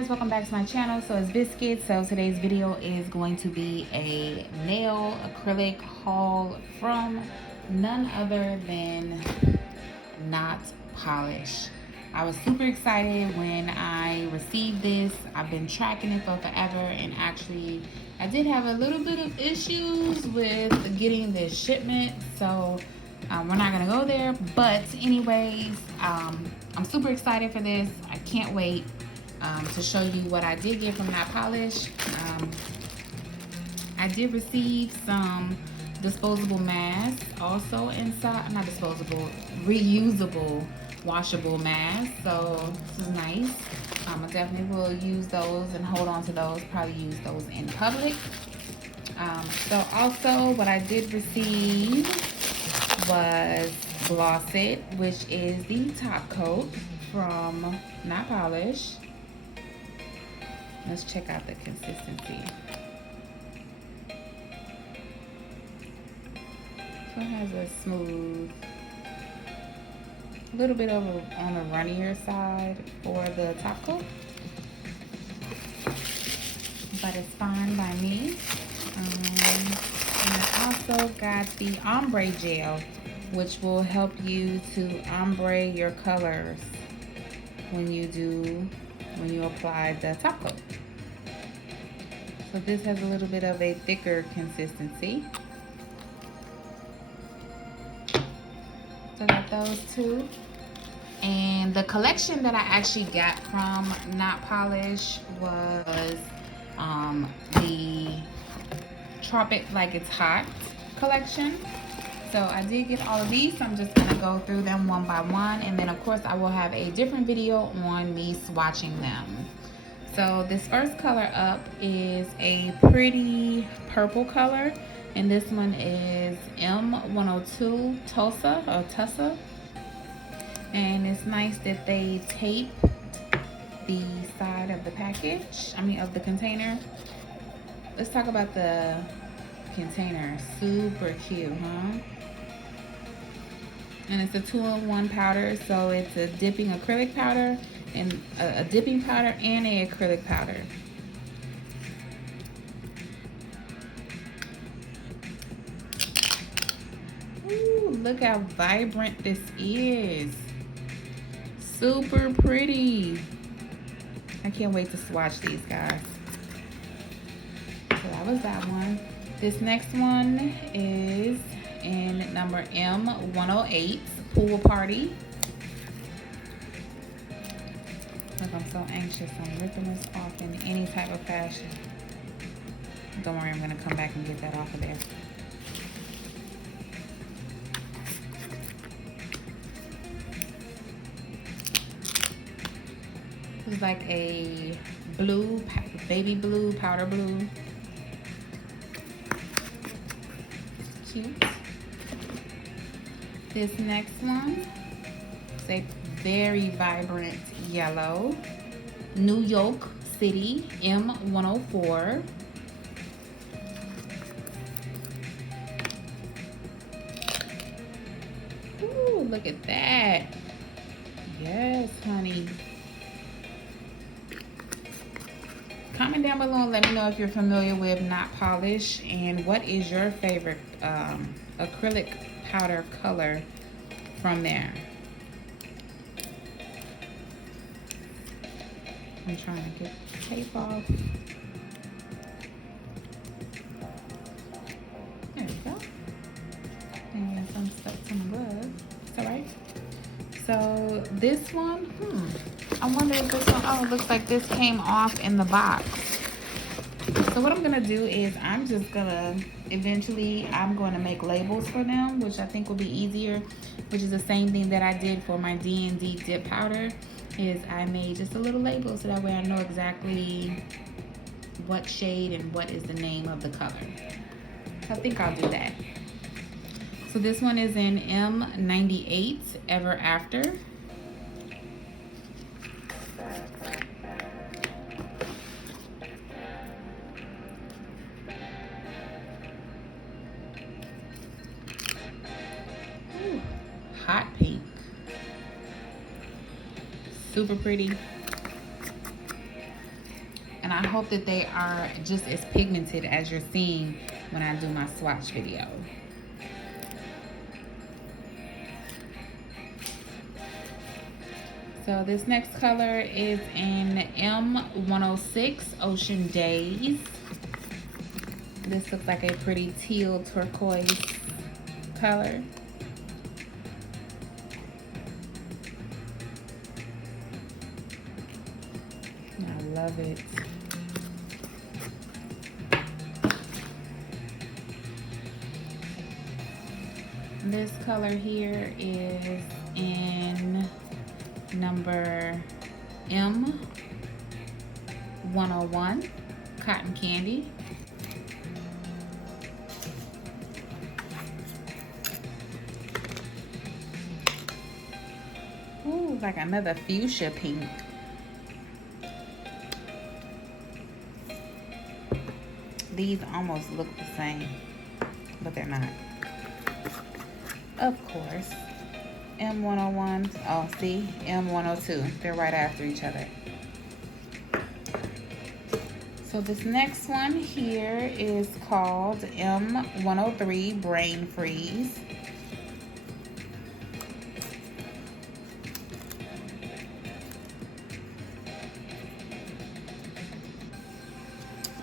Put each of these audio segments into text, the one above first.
guys, welcome back to my channel. So it's Biscuit. So today's video is going to be a nail acrylic haul from none other than NOTPOLISH. I was super excited when I received this. I've been tracking it for forever, and actually I did have a little bit of issues with getting this shipment, so we're not gonna go there. But anyways, I'm super excited for this. I can't wait to show you what I did get from NOTPOLISH. I did receive some disposable masks also inside, not disposable, reusable washable masks. So this is nice. I definitely will use those and hold on to those, probably use those in public. So also what I did receive was Gloss It, which is the top coat from NOTPOLISH. Let's check out the consistency. So it has a smooth, a little bit of on the runnier side for the top coat, but it's fine by me. And I also got the ombre gel, which will help you to ombre your colors when you apply the top coat. So this has a little bit of a thicker consistency. So I got those two. And the collection that I actually got from NOTPOLISH was the Tropic Like It's Hot collection. So I did get all of these. So I'm just gonna go through them one by one, and then of course I will have a different video on me swatching them. So this first color up is a pretty purple color, and this one is M102 Tussa. And it's nice that they tape the side of the package, of the container. Let's talk about the container. Super cute, huh? And it's a 2-in-1 powder, so it's a dipping acrylic powder and a dipping powder and a acrylic powder. Ooh, look how vibrant this is. Super pretty. I can't wait to swatch these, guys. So that was that one. This next one is in number M108, Pool Party. Look, I'm so anxious. I'm ripping this off in any type of fashion. Don't worry, I'm gonna come back and get that off of there. This is like a blue, baby blue, powder blue. Cute. This next one is a very vibrant yellow, New York City M104. Ooh, look at that. Yes, honey. Comment down below and let me know if you're familiar with NOTPOLISH and what is your favorite acrylic powder color from there. I'm trying to get the tape off. There we go. And some stuck to my glove. It's alright. So this one, I wonder if this one, oh, it looks like this came off in the box. So what I'm gonna do is I'm going to make labels for them, which I think will be easier, which is the same thing that I did for my D&D dip powder, is I made just a little label so that way I know exactly what shade and what is the name of the color. So I think I'll do that. So this one is in M98, Ever After. Ooh, hot pink. Super pretty. And I hope that they are just as pigmented as you're seeing when I do my swatch video. So this next color is in M106 Ocean Days. This looks like a pretty teal turquoise color. I love it. This color here is in number M101 Cotton Candy. Ooh, like another fuchsia pink. These almost look the same, but they're not. Of course. M101, oh see, M102. They're right after each other. So this next one here is called M103 Brain Freeze.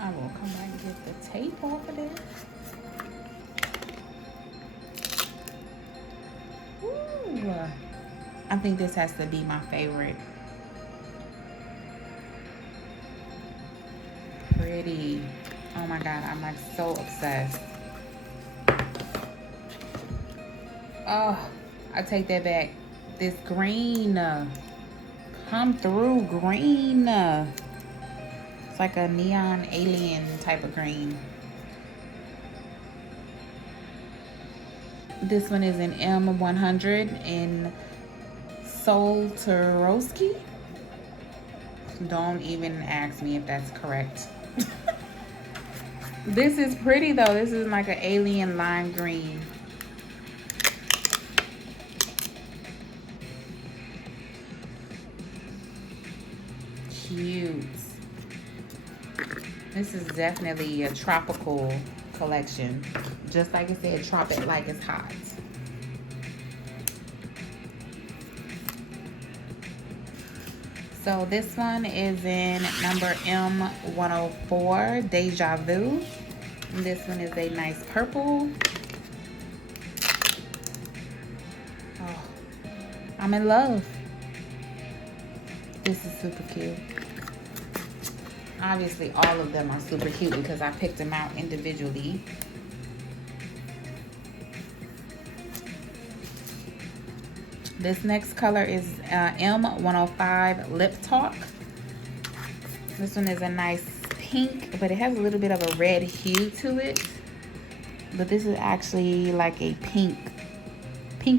I will come back and get the tape off of this. I think this has to be my favorite. Pretty. Oh my God, I'm like so obsessed. Oh, I take that back. This green, come through green. It's like a neon alien type of green. This one is in M100 in Soltaroski. Don't even ask me if that's correct. This is pretty though. This is like an alien lime green. Cute. This is definitely a tropical collection. Just like I said, Tropic like it's hot. So this one is in number M104, Deja Vu. And this one is a nice purple. Oh, I'm in love. This is super cute. Obviously, all of them are super cute because I picked them out individually. This next color is M105 Lip Talk. This one is a nice pink, but it has a little bit of a red hue to it. But this is actually like a pink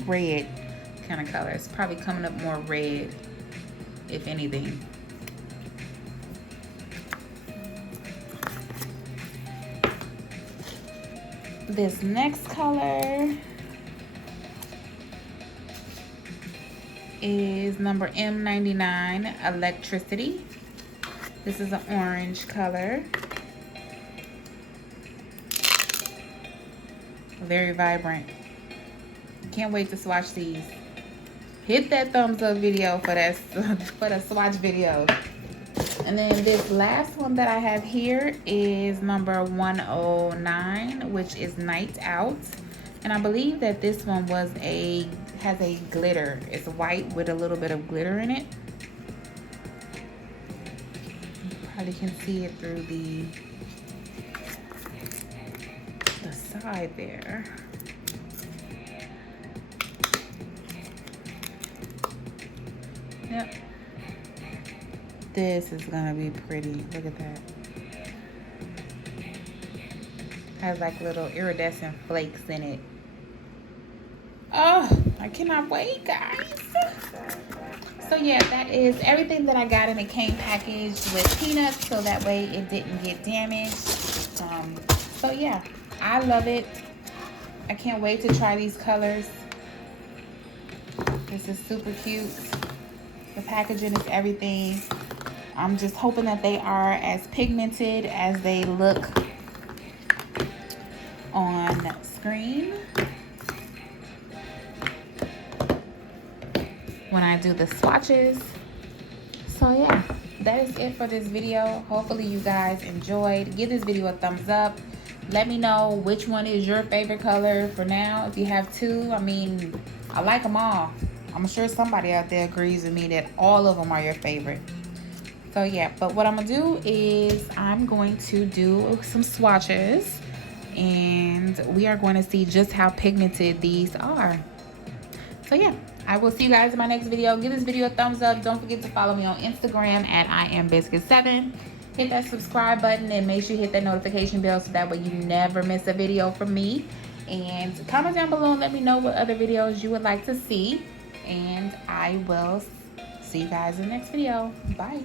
red kind of color. It's probably coming up more red, if anything. This next color is number M99 Electricity. This is an orange color. Very vibrant. Can't wait to swatch these. Hit that thumbs up video for that for the swatch video. And then this last one that I have here is number 109, which is Night Out. And I believe that this one has a glitter. It's white with a little bit of glitter in it. You probably can see it through the side there. Yep. This is gonna be pretty. Look at that. Has like little iridescent flakes in it. Oh, I cannot wait, guys. So yeah, that is everything that I got in a cane package with peanuts, so that way it didn't get damaged. So yeah, I love it. I can't wait to try these colors. This is super cute. The packaging is everything. I'm just hoping that they are as pigmented as they look on screen when I do the swatches. So yeah, that is it for this video. Hopefully you guys enjoyed. Give this video a thumbs up. Let me know which one is your favorite color for now. If you have two, I mean, I like them all. I'm sure somebody out there agrees with me that all of them are your favorite. So yeah, but what I'm gonna do is I'm going to do some swatches and we are going to see just how pigmented these are. So yeah, I will see you guys in my next video. Give this video a thumbs up. Don't forget to follow me on Instagram at IamBiscuit7. Hit that subscribe button and make sure you hit that notification bell so that way you never miss a video from me. And comment down below and let me know what other videos you would like to see. And I will see you guys in the next video. Bye.